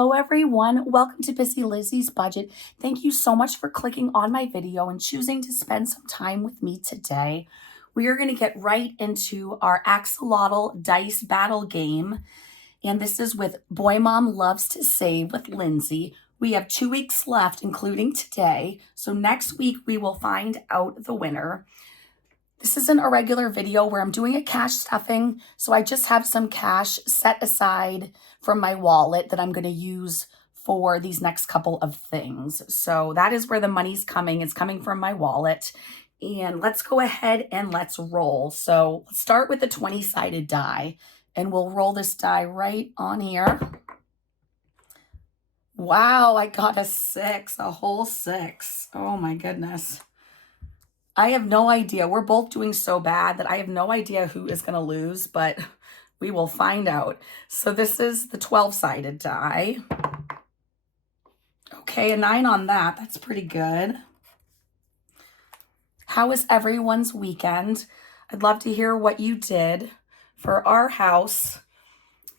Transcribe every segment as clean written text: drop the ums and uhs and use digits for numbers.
Hello everyone, welcome to Busy Lizzie's Budget. Thank you so much for clicking on my video and choosing to spend some time with me today. We are going to get right into our Axolotl dice battle game, and this is with Boy Mom Loves to Save with Linsey. We have 2 weeks left, including today, so next week we will find out the winner. This isn't a regular video where I'm doing a cash stuffing, so I just have some cash set aside from my wallet that I'm going to use for these next couple of things. So that is where the money's coming. It's coming from my wallet. And let's go ahead and let's roll. So let's start with the 20-sided die, and we'll roll this die right on here. Wow, I got a 6, a whole 6. Oh my goodness. I have no idea. We're both doing so bad that I have no idea who is going to lose, but we will find out. So this is the 12-sided die. Okay, a 9 on that. That's pretty good. How was everyone's weekend? I'd love to hear what you did. For our house,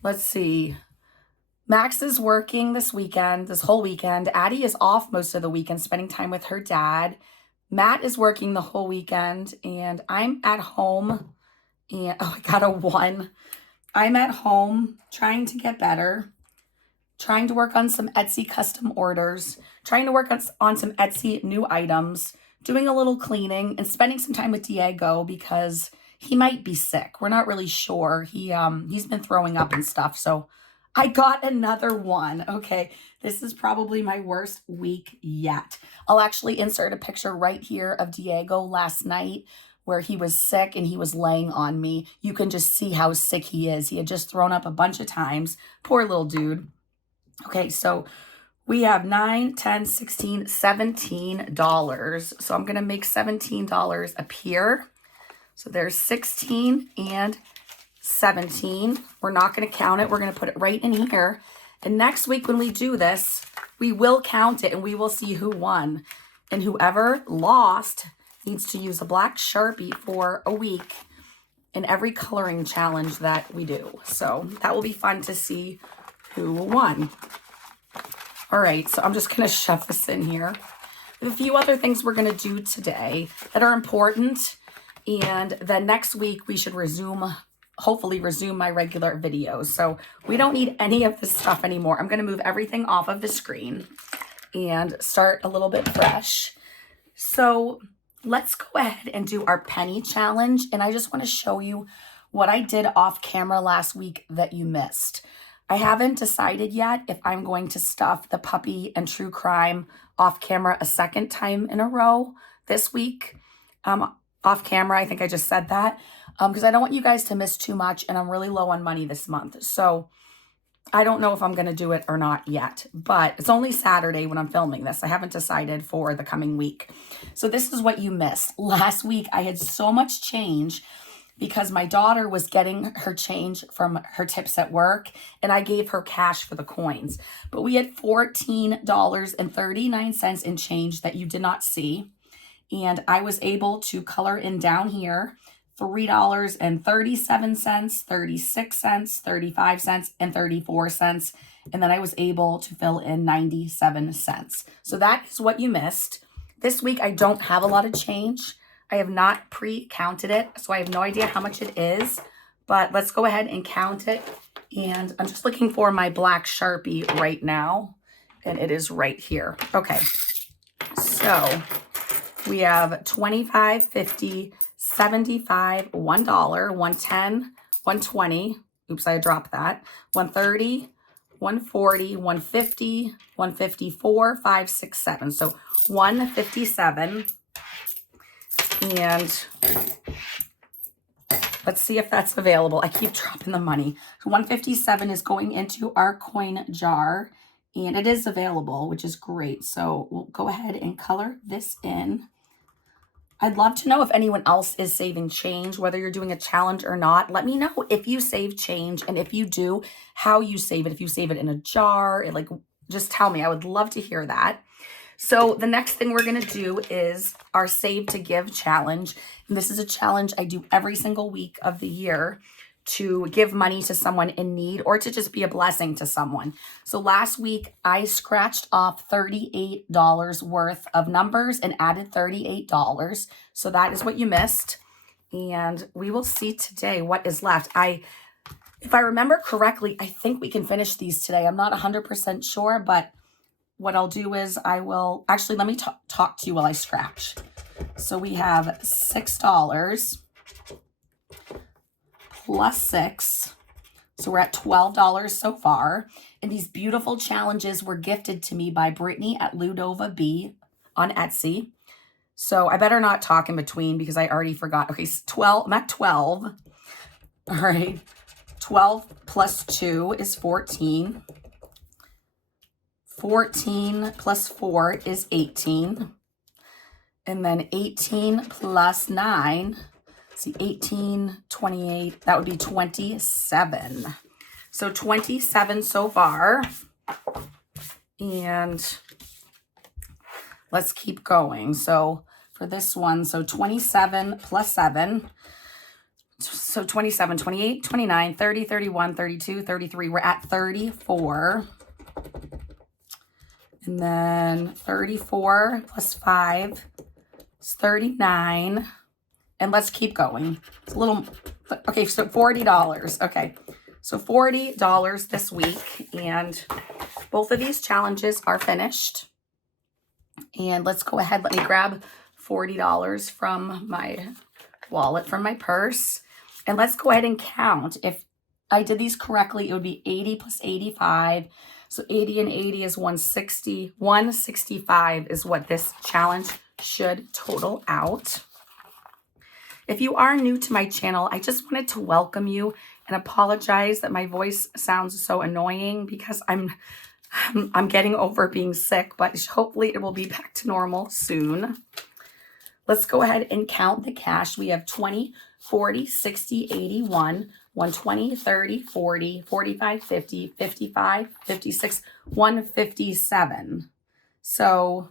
let's see. Max is working this weekend, this whole weekend. Addie is off most of the weekend, spending time with her dad. Matt is working the whole weekend, and I'm at home, and oh, I got a 1. I'm at home trying to get better, trying to work on some Etsy custom orders, trying to work on some Etsy new items, doing a little cleaning, and spending some time with Diego because he might be sick. We're not really sure. He's been throwing up and stuff, so I got another 1. Okay, this is probably my worst week yet. I'll actually insert a picture right here of Diego last night where he was sick and he was laying on me. You can just see how sick he is. He had just thrown up a bunch of times. Poor little dude. Okay, so we have $9, $10, $16, $17. So I'm going to make $17 appear. So there's 16 and 17. We're not going to count it. We're going to put it right in here. And next week when we do this, we will count it and we will see who won. And whoever lost needs to use a black Sharpie for a week in every coloring challenge that we do. So that will be fun to see who won. All right, so I'm just going to shove this in here. A few other things we're going to do today that are important. And then next week we should hopefully resume my regular videos. So we don't need any of this stuff anymore. I'm going to move everything off of the screen and start a little bit fresh. So let's go ahead and do our penny challenge. And I just want to show you what I did off camera last week that you missed. I haven't decided yet if I'm going to stuff the puppy and true crime off camera a second time in a row this week. Off camera, I think I just said that, because I don't want you guys to miss too much, and I'm really low on money this month. So I don't know if I'm going to do it or not yet, but it's only Saturday when I'm filming this. I haven't decided for the coming week. So this is what you missed. Last week, I had so much change because my daughter was getting her change from her tips at work, and I gave her cash for the coins. But we had $14.39 in change that you did not see. And I was able to color in down here $3.37, 36 cents, 35 cents, and 34 cents. And then I was able to fill in 97 cents. So that is what you missed. This week, I don't have a lot of change. I have not pre-counted it, so I have no idea how much it is. But let's go ahead and count it. And I'm just looking for my black Sharpie right now. And it is right here. Okay, so we have 25, 50, 75, $1, 110, 120. Oops, I dropped that. 130, 140, 150, 154, 5, 6, 7. So 157. And let's see if that's available. I keep dropping the money. So 157 is going into our coin jar. And it is available, which is great. So we'll go ahead and color this in. I'd love to know if anyone else is saving change, whether you're doing a challenge or not. Let me know if you save change, and if you do, how you save it. If you save it in a jar, just tell me. I would love to hear that. So the next thing we're going to do is our Save to Give challenge. And this is a challenge I do every single week of the year to give money to someone in need or to just be a blessing to someone. So last week I scratched off $38 worth of numbers and added $38. So that is what you missed. And we will see today what is left. If I remember correctly, I think we can finish these today. I'm not 100% sure, but what I'll do is I will, actually, let me talk to you while I scratch. So we have $6 plus 6. So we're at $12 so far. And these beautiful challenges were gifted to me by Brittany at Ludova B on Etsy. So I better not talk in between because I already forgot. Okay, 12, I'm at 12. All right. 12 plus 2 is 14. 14 plus 4 is 18. And then 18 plus 9, see, 18, 28, that would be 27. So 27 so far. And let's keep going. So for this one, so 27 plus 7. So 27, 28, 29, 30, 31, 32, 33. We're at 34. And then 34 plus 5 is 39. And let's keep going. It's a little, okay, so $40. Okay, so $40 this week. And both of these challenges are finished. And let's go ahead. Let me grab $40 from my wallet, from my purse. And let's go ahead and count. If I did these correctly, it would be 80 plus 85. So 80 and 80 is 160. 165 is what this challenge should total out. If you are new to my channel, I just wanted to welcome you and apologize that my voice sounds so annoying because I'm getting over being sick, but hopefully it will be back to normal soon. Let's go ahead and count the cash. We have 20, 40, 60, 81, 120, 30, 40, 45, 50, 55, 56, 157. So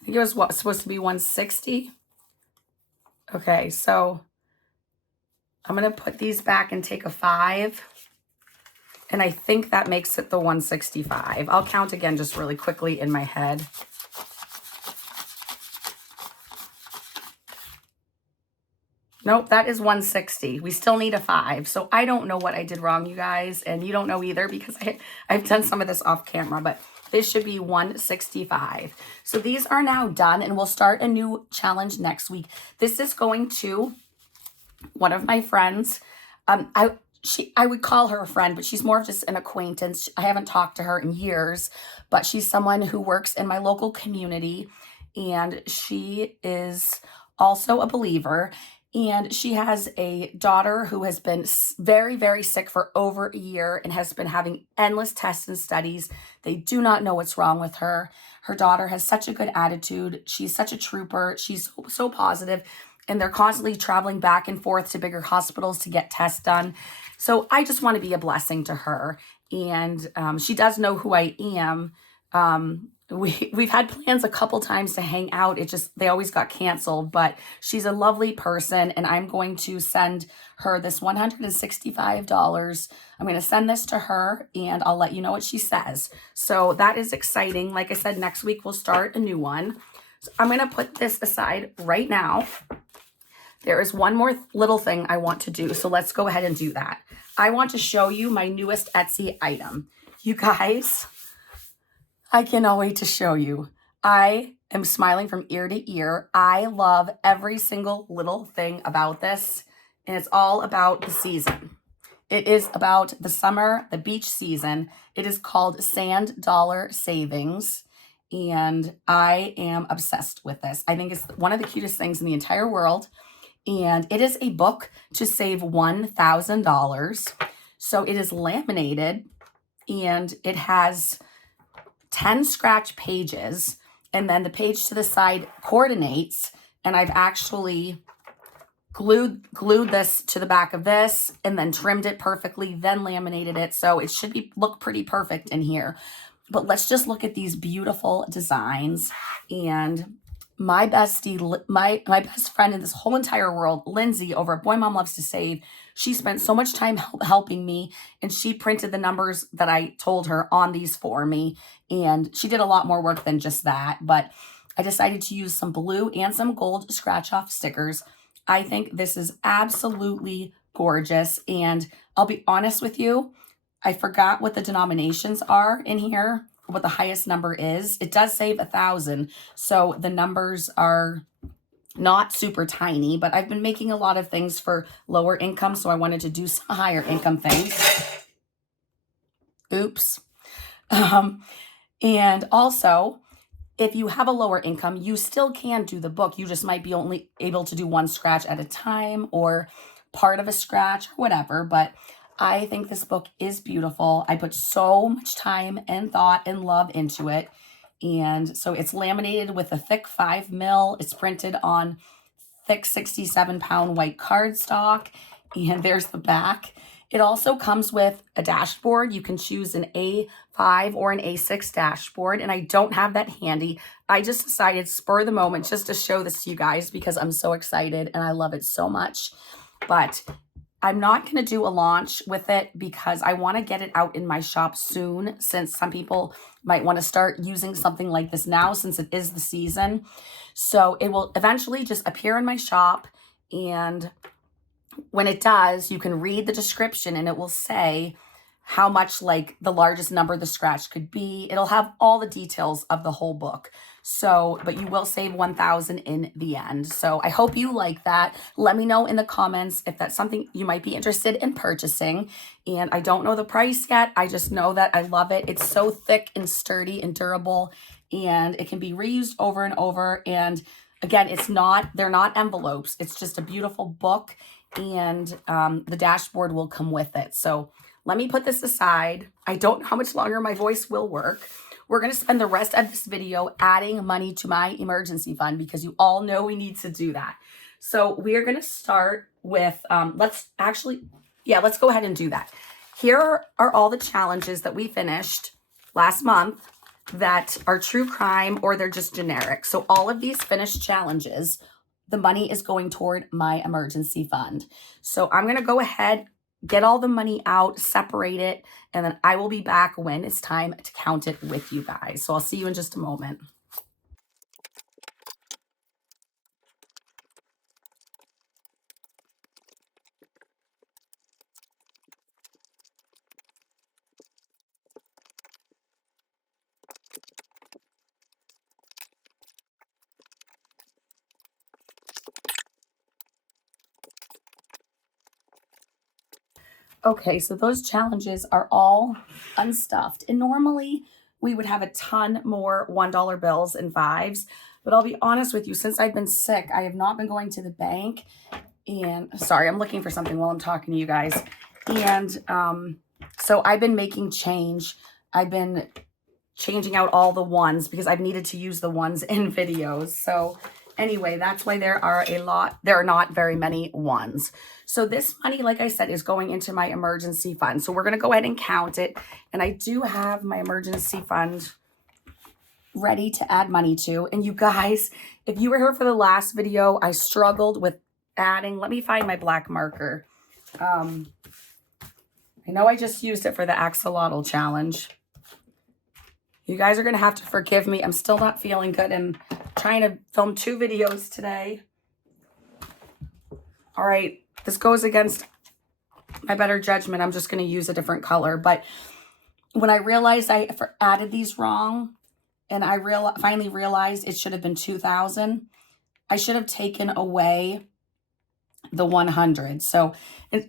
I think it was supposed to be 160. Okay, so I'm going to put these back and take a 5. And I think that makes it the 165. I'll count again just really quickly in my head. Nope, that is 160. We still need a 5. So I don't know what I did wrong, you guys. And you don't know either because I've done some of this off camera. But this should be 165. So these are now done. And we'll start a new challenge next week. This is going to one of my friends. I would call her a friend, but she's more of just an acquaintance. I haven't talked to her in years. But she's someone who works in my local community. And she is also a believer. And she has a daughter who has been very, very sick for over a year and has been having endless tests and studies. They do not know what's wrong with her. Her daughter has such a good attitude. She's such a trooper. She's so positive. And they're constantly traveling back and forth to bigger hospitals to get tests done. So I just want to be a blessing to her. And she does know who I am. We've had plans a couple times to hang out. They always got canceled, but she's a lovely person and I'm going to send her this $165. I'm going to send this to her and I'll let you know what she says. So that is exciting. Like I said, next week we'll start a new one. So I'm going to put this aside right now. There is one more little thing I want to do. So let's go ahead and do that. I want to show you my newest Etsy item. You guys, I cannot wait to show you. I am smiling from ear to ear. I love every single little thing about this, and it's all about the season. It is about the summer, the beach season. It is called Sand Dollar Savings, and I am obsessed with this. I think it's one of the cutest things in the entire world, and it is a book to save $1,000. So it is laminated, and it has 10 scratch pages, and then the page to the side coordinates, and I've actually glued this to the back of this and then trimmed it perfectly, then laminated it, so it should look pretty perfect in here. But let's just look at these beautiful designs. And my bestie, my best friend in this whole entire world, Linsey, over at Boy Mom Loves to Save, she spent so much time helping me, and she printed the numbers that I told her on these for me. And she did a lot more work than just that, but I decided to use some blue and some gold scratch off stickers. I think this is absolutely gorgeous. And I'll be honest with you, I forgot what the denominations are in here, what the highest number is. It does save 1,000. So the numbers are not super tiny, but I've been making a lot of things for lower income. So I wanted to do some higher income things. Oops. And also, if you have a lower income, you still can do the book. You just might be only able to do one scratch at a time or part of a scratch or whatever. But I think this book is beautiful. I put so much time and thought and love into it. And so it's laminated with a thick 5mm. It's printed on thick 67-pound white cardstock. And there's the back. It also comes with a dashboard. You can choose an A5 or an A6 dashboard, and I don't have that handy. I just decided spur of the moment just to show this to you guys because I'm so excited and I love it so much. But I'm not going to do a launch with it because I want to get it out in my shop soon, since some people might want to start using something like this now since it is the season. So it will eventually just appear in my shop, and when it does, you can read the description and it will say how much, like, the largest number the scratch could be. It'll have all the details of the whole book. So, but you will save 1,000 in the end. So I hope you like that. Let me know in the comments if that's something you might be interested in purchasing. And I don't know the price yet. I just know that I love it. It's so thick and sturdy and durable, and it can be reused over and over. And again, they're not envelopes. It's just a beautiful book, and the dashboard will come with it. So let me put this aside. I don't know how much longer my voice will work. We're going to spend the rest of this video adding money to my emergency fund because you all know we need to do that. So we are going to start with, let's go ahead and do that. Here are all the challenges that we finished last month that are true crime or they're just generic. So all of these finished challenges, the money is going toward my emergency fund. So I'm going to go ahead, get all the money out, separate it, and then I will be back when it's time to count it with you guys. So I'll see you in just a moment. Okay, so those challenges are all unstuffed. And normally we would have a ton more $1 bills and fives. But I'll be honest with you, since I've been sick, I have not been going to the bank. And sorry, I'm looking for something while I'm talking to you guys. And so I've been making change. I've been changing out all the ones because I've needed to use the ones in videos. So anyway, that's why there are not very many ones. So this money, like I said, is going into my emergency fund. So we're going to go ahead and count it. And I do have my emergency fund ready to add money to. And you guys, if you were here for the last video, I struggled with adding. Let me find my black marker. I know I just used it for the Axolotl challenge. You guys are going to have to forgive me. I'm still not feeling good and trying to film 2 videos today. All right. This goes against my better judgment. I'm just going to use a different color. But when I realized I added these wrong, and I finally realized it should have been 2,000, I should have taken away the 100. So when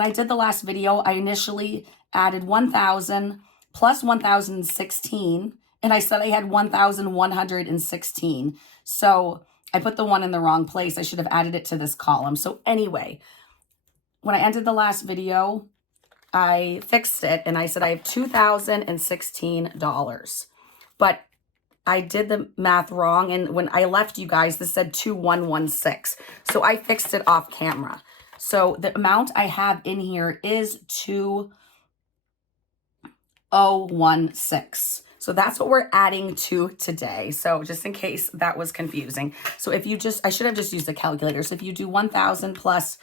I did the last video, I initially added 1,000 plus 1,016, and I said I had 1,116. So I put the 1 in the wrong place. I should have added it to this column. So anyway, when I ended the last video, I fixed it and I said I have $2,016. But I did the math wrong, and when I left you guys, this said 2,116. So I fixed it off camera. So the amount I have in here is 2,016. So that's what we're adding to today. So just in case that was confusing. So if you I should have just used the calculator. So if you do 1,000 plus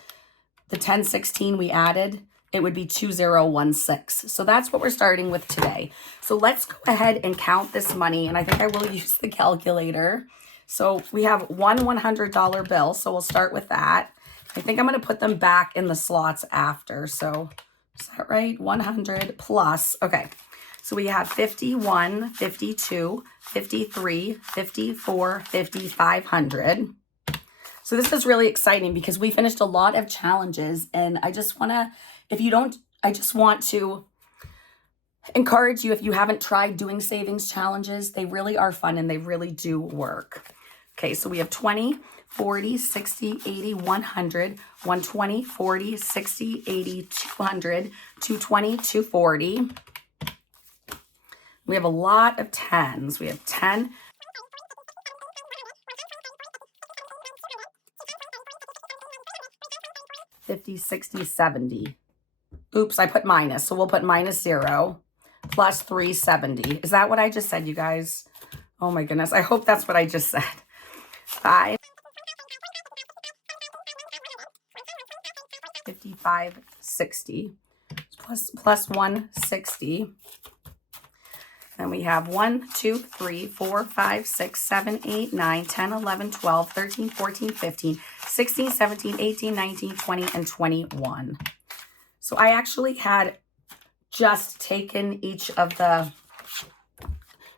the 1016 we added, it would be 2016. So that's what we're starting with today. So let's go ahead and count this money. And I think I will use the calculator. So we have one $100 bill. So we'll start with that. I think I'm going to put them back in the slots after. So is that right? 100 plus. Okay. So we have 51, 52, 53, 54, 50, 500. So this is really exciting because we finished a lot of challenges, and I just want to, I just want to encourage you, if you haven't tried doing savings challenges, they really are fun and they really do work. Okay, so we have 20, 40, 60, 80, 100, 120, 40, 60, 80, 200, 220, 240. We have a lot of 10s. We have 10, 50, 60, 70. Oops, I put minus. So we'll put minus 0 plus 370. Is that what I just said, you guys? Oh my goodness. I hope that's what I just said. 5, 55, 60 plus 160. Then we have 1, 2, 3, 4, 5, 6, 7, 8, 9, 10, 11, 12, 13, 14, 15, 16, 17, 18, 19, 20, and 21. So I actually had just taken each of the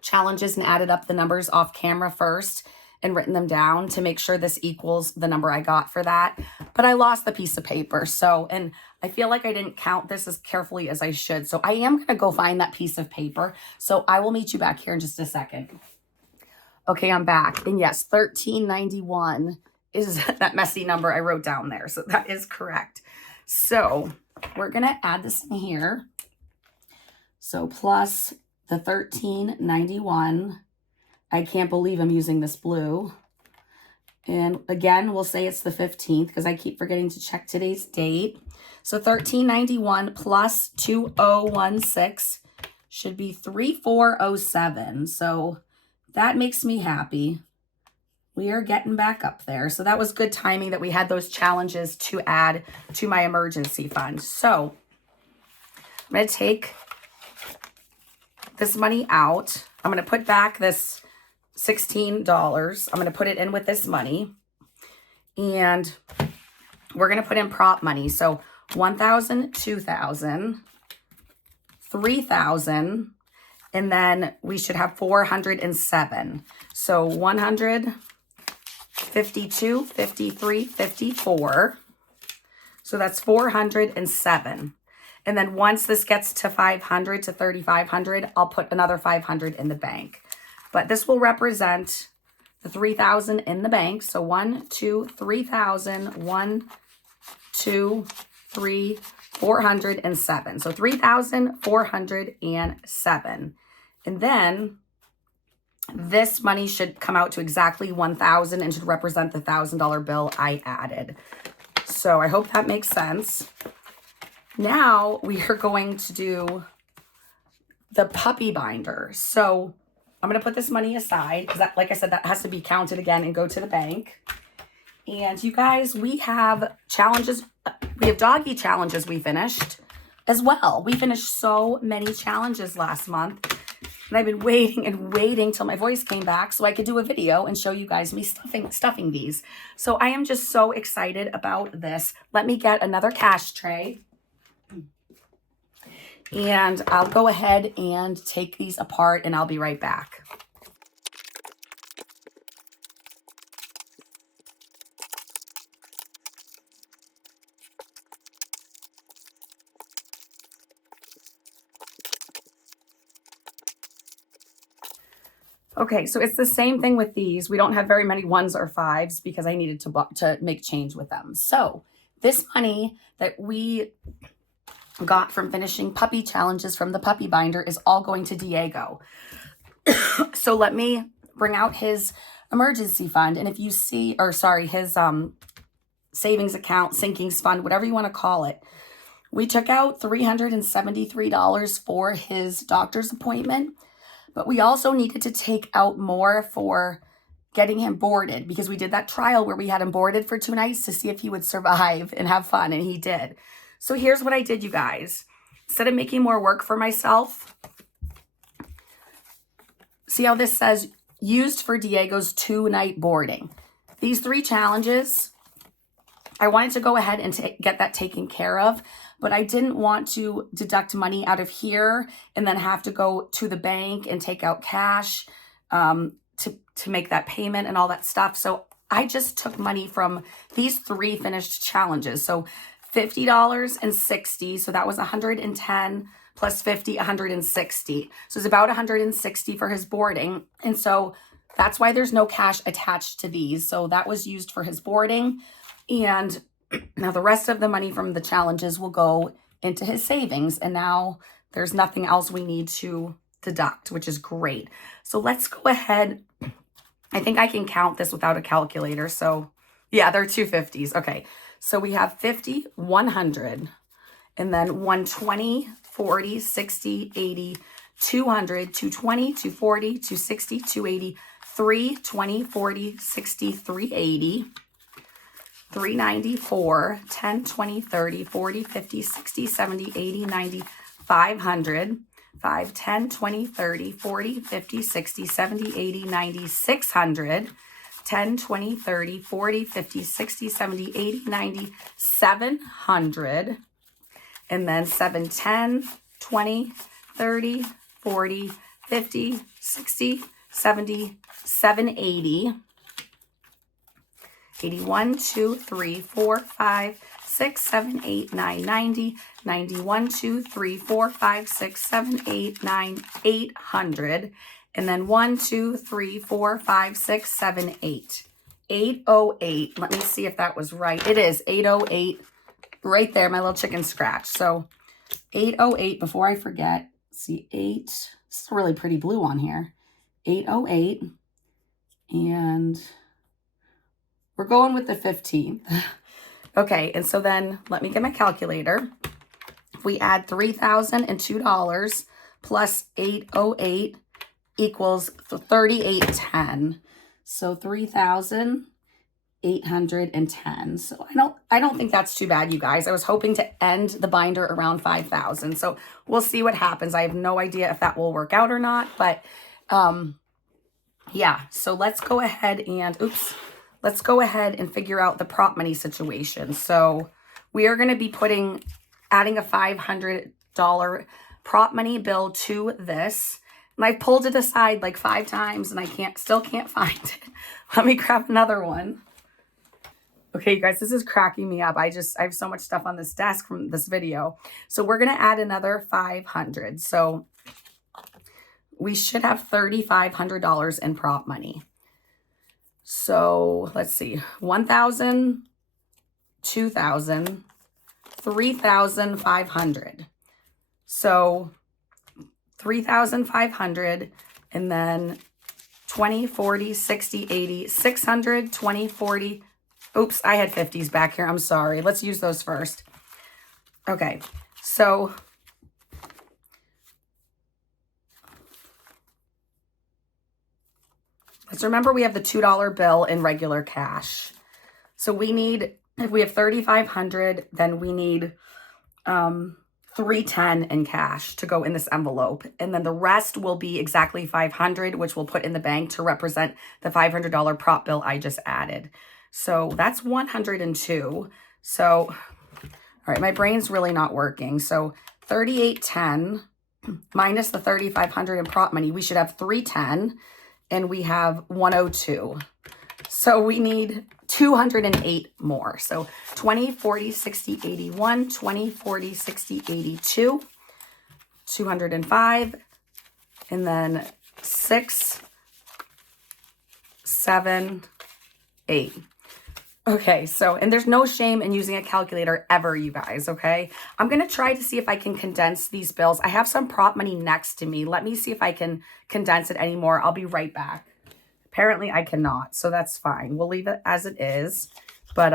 challenges and added up the numbers off camera first and written them down to make sure this equals the number I got for that. But I lost the piece of paper. So, and I feel like I didn't count this as carefully as I should. So I am going to go find that piece of paper. So I will meet you back here in just a second. Okay, I'm back. And yes, 1391 is that messy number I wrote down there. So that is correct. So we're going to add this in here. So plus the 1391. I can't believe I'm using this blue. And again, we'll say it's the 15th because I keep forgetting to check today's date. So 1391 plus 2016 should be 3407. So that makes me happy. We are getting back up there. So that was good timing that we had those challenges to add to my emergency fund. So I'm going to take this money out. I'm going to put back this $16. I'm going to put it in with this money. And we're going to put in prop money. So 1,000, 2,000, 3,000, and then we should have 407. So 100, 52, 53, 54. So that's 407. And then once this gets to 500 to 3,500, I'll put another 500 in the bank. But this will represent the 3,000 in the bank. So 1, 2, 3,000, 1, 2, 3, 407. So 3,407. And then this money should come out to exactly 1,000 and should represent the $1,000 bill I added. So I hope that makes sense. Now we are going to do the puppy binder. So I'm going to put this money aside because, like I said, that has to be counted again and go to the bank. And you guys, we have challenges. We have doggy challenges we finished as well. We finished so many challenges last month. And I've been waiting and waiting till my voice came back so I could do a video and show you guys me stuffing these. So I am just so excited about this. Let me get another cash tray. And I'll go ahead and take these apart and I'll be right back. Okay, so it's the same thing with these. We don't have very many 1s or 5s because I needed to make change with them. So this money that we got from finishing puppy challenges from the puppy binder is all going to Diego. So let me bring out his emergency fund. And if you see, or sorry, his savings account, sinkings fund, whatever you want to call it. We took out $373 for his doctor's appointment. But we also needed to take out more for getting him boarded, because we did that trial where we had him boarded for 2 nights to see if he would survive and have fun, and he did. So here's what I did, you guys. Instead of making more work for myself, see how this says used for Diego's 2-night boarding. These 3 challenges, I wanted to go ahead and get that taken care of, but I didn't want to deduct money out of here and then have to go to the bank and take out cash to make that payment and all that stuff. So I just took money from these 3 finished challenges. So $50 and $60. So that was $110 plus $50, $160. So it's about $160 for his boarding. And so that's why there's no cash attached to these. So that was used for his boarding. And now the rest of the money from the challenges will go into his savings. And now there's nothing else we need to deduct, which is great. So let's go ahead. I think I can count this without a calculator. So yeah, they're 250s. Okay. So we have 50, 100, and then 120, 40, 60, 80, 200, 220, 240, 260, 280, 320, 40, 60, 380, 394, 10, 20, 30, 40, 50, 60, 70, 80, 90, 500, 5, 10, 20, 30, 40, 50, 60, 70, 80, 90, 600, 10, 20, 30, 40, 50, 60, 70, 80, 90, 700, and then 7, 10, 20, 30, 40, 50, 60, 70, 780, 81, 2, 3, 4, 5, 6, 7, 8, 9, 90, 91, 2, 3, 4, 5, 6, 7, 8, 9, 800, and then 1, 2, 3, 4, 5, 6, 7, 8. 808. Let me see if that was right. It is 808 right there, my little chicken scratch. So 808, before I forget, see 8, this is a really pretty blue on here. 808, and we're going with the 15th. Okay, and so then let me get my calculator. If we add $3,002 plus 808 equals 3810. So 3,810. So I don't think that's too bad, you guys. I was hoping to end the binder around 5,000. So we'll see what happens. I have no idea if that will work out or not, but yeah. So let's go ahead and figure out the prop money situation. So we are going to be adding a $500 prop money bill to this. And I pulled it aside like 5 times and I still can't find it. Let me grab another one. Okay, you guys, this is cracking me up. I have so much stuff on this desk from this video. So we're going to add another 500. So we should have $3,500 in prop money. So let's see, 1,000, 2,000, 3,500. So 3,500, and then 20, 40, 60, 80, 600, 20, 40. Oops, I had 50s back here. I'm sorry. Let's use those first. Okay, so let's remember we have the $2 bill in regular cash. So we need, if we have 3,500, then we need 310 in cash to go in this envelope. And then the rest will be exactly 500, which we'll put in the bank to represent the $500 prop bill I just added. So that's 102. So, all right, my brain's really not working. So 3,810 minus the 3,500 in prop money, we should have 310, and we have 102. So we need 208 more. So 20, 40, 60, 81, 20, 40, 60, 82, 205, and then 6, 7, 8. Okay, so, and there's no shame in using a calculator ever, you guys, okay? I'm going to try to see if I can condense these bills. I have some prop money next to me. Let me see if I can condense it anymore. I'll be right back. Apparently I cannot, so that's fine. We'll leave it as it is, but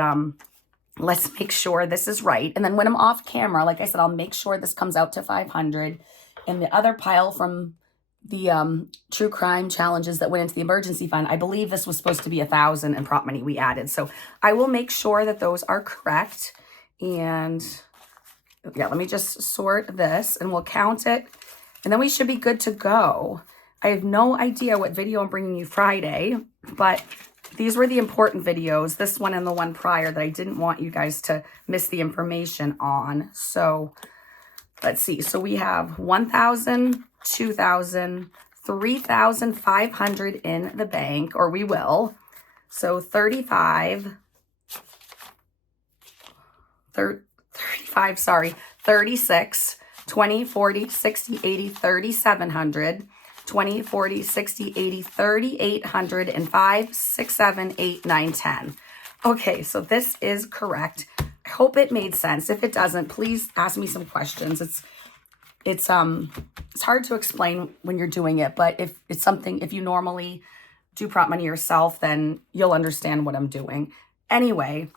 let's make sure this is right. And then when I'm off camera, like I said, I'll make sure this comes out to 500. And the other pile from true crime challenges that went into the emergency fund. I believe this was supposed to be 1,000 in prop money we added. So I will make sure that those are correct. And yeah, let me just sort this and we'll count it. And then we should be good to go. I have no idea what video I'm bringing you Friday, but these were the important videos, this one and the one prior that I didn't want you guys to miss the information on. So let's see. So we have 1,000, 2,000, 3,500 in the bank, or we will. So 35, 36, 20, 40, 60, 80, 3,700, 20, 40, 60, 80, 3,800, and 5, 6, 7, 8, 9, 10. Okay, so this is correct. I hope it made sense. If it doesn't, please ask me some questions. It's hard to explain when you're doing it, but if it's something, if you normally do prop money yourself, then you'll understand what I'm doing. Anyway,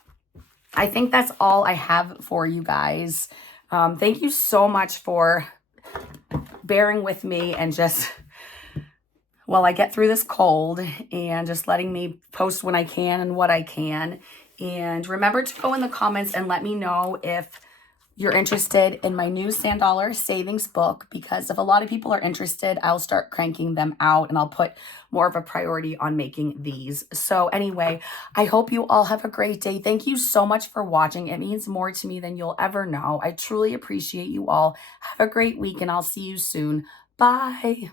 I think that's all I have for you guys. Thank you so much for bearing with me and just while I get through this cold and just letting me post when I can and what I can. And remember to go in the comments and let me know if you're interested in my new sand dollar savings book, because if a lot of people are interested, I'll start cranking them out and I'll put more of a priority on making these. So anyway, I hope you all have a great day. Thank you so much for watching. It means more to me than you'll ever know. I truly appreciate you all. Have a great week and I'll see you soon. Bye.